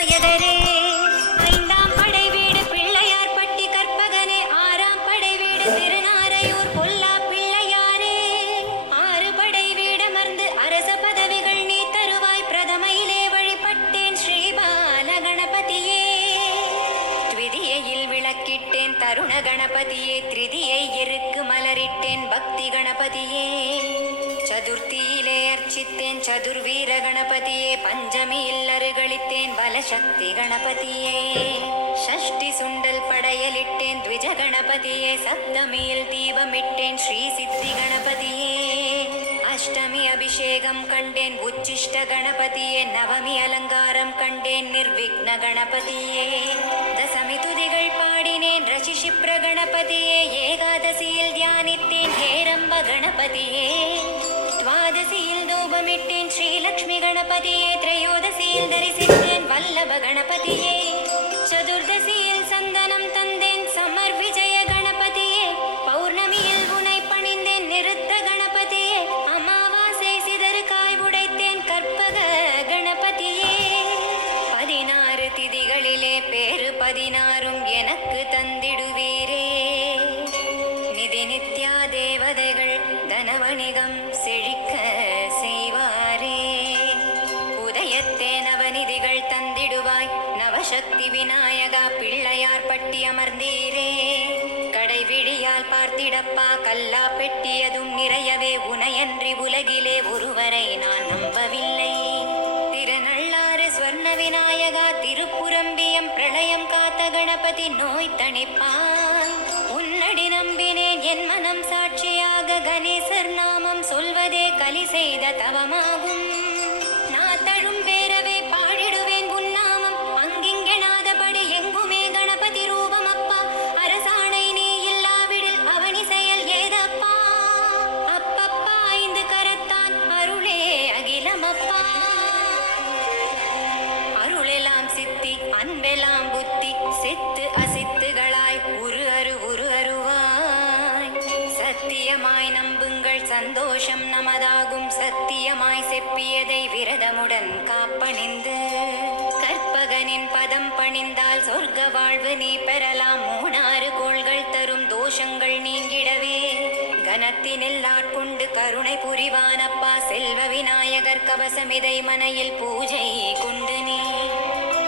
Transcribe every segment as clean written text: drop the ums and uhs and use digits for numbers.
விநாயகரே ஐந்தாம் படை வீடு பிள்ளையார் பட்டி கற்பகனே ஆறாம் படை வீடு திருநாரையூர் பொல்லா பிள்ளையாரே ஆறு படை வீடமர்ந்து அரச பதவிகள் நீ தருவாய் பிரதமையிலே வழிபட்டேன் ஸ்ரீபால கணபதியே த்விதியையில் விளக்கிட்டேன் தருண கணபதியே திருதியை எருக்கு மலரிட்டேன் பக்தி கணபதியே சதுர்த்தியிலே அர்ச்சித்தேன் சதுர்வீர கணபதியே பஞ்சமியில் அருகளித்தேன் பலசக்தி கணபதியே ஷஷ்டி சுண்டல் படையலிட்டேன் த்விஜ கணபதியே சப்தமியில் தீபமிட்டேன் ஸ்ரீ சித்தி கணபதியே அஷ்டமி அபிஷேகம் கண்டேன் உச்சிஷ்ட கணபதியே நவமி அலங்காரம் கண்டேன் நிர்விக்ன கணபதியே தசமி துதிகள் பாடினேன் ரசிஷிப்ர கணபதியே ஏகாதசியில் தியானித்தேன் ஹேரம்ப கணபதியே துவாதசியில் தூபமிட்டேன் ஸ்ரீலக்ஷ்மி கணபதியே திரையோதசியில் தரிசித்தேன் வல்லப கணபதியே சதுர்தசியில் சந்தனம் தந்தேன் சமர் விஜய கணபதியே பௌர்ணமியில் உனை பணிந்தேன் நிறுத்த கணபதியே அமாவாசை சிதறு காய் உடைத்தேன் கற்பக கணபதியே 16 திதிகளிலே பேரு 16ம் எனக்கு தந்திடுவீரே நிதி நித்யா தேவதைகள் தனவணிகம் செழிக்க செய்வாரே உதயத்தே நவநிதிகள் தந்திடுவாய் நவசக்தி விநாயகா பிள்ளையார் பட்டி அமர்ந்தீரே கடைவிழியால் பார்த்திடப்பா கல்லா பெட்டியதும் நிறையவே உனையன்றி உலகிலே ஒருவரை நான் நம்பவில்லை திருநள்ளாறு ஸ்வர்ண விநாயகா திருப்புரம்பியம் பிரளயம் காத்த கணபதி நோய் தணிப்பான் உன்னடி நம்பினேன் என் மனம் சாட்சியாக கணேசர் நாமம் சொல்வதே கலி செய்த தவமாகும் நான் தழும் வேறவே பாடிடுவேன் உன் நாமம் அங்கிங்கெனாதபடி எங்குமே கணபதி ரூபம் அப்பா அரசாணை நீ இல்லாவிடில் அவனி செயல் ஏதப்பா அப்பப்பா 5 கரத்தான் அருளே அகிலமப்பா அருளெல்லாம் சித்தி அன்பெல்லாம் புத்தி சித்து அசித்துகளாய் உரு அருவாய் சத்தியமாய் நம்புங்கள் சந்தோஷம் நமதாகும் சத்தியமாய் செப்பியதை விரதமுடன் காப்பணிந்து கற்பகனின் பதம் பணிந்தால் சொர்க்க வாழ்வு நீ பெறலாம் 3 கோள்கள் தரும் தோஷங்கள் நீங்கிடவே கனத்தினில் ஆட்கொண்டு கருணை புரிவானப்பா செல்வ விநாயகர் கவசமிதை மனையில் பூஜை கொண்டு நீ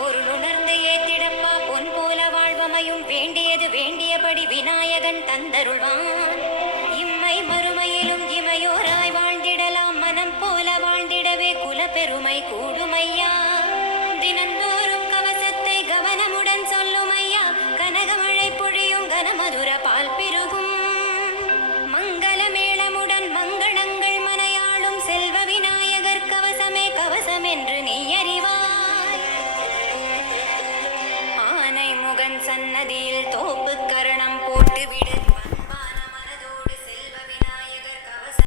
பொருளுணர்ந்து ஏத்திடப்பா பொன் போல வாழ்வமையும் வேண்டியது வேண்டியபடி விநாயகன் தந்தருள்வான் இம்மை மறுமையிலும் இமையோராய் வாழ்ந்திடலாம் மனம் போல வாழ்ந்திடவே குல பெருமை கூடுமையா தினந்தோறும் கவசத்தை கவனமுடன் சொல்லுமையா கனகமழை பொழியும் கனமதுர பால் பெருகும் மங்கள மேளமுடன் மங்களங்கள் மனையாளும் செல்வ விநாயகர் கவசமே கவசம் என்று நீ அறிவாய் ஆனை முகன் சன்னதியில் தோப்பு கரணம் போட்டுவிடு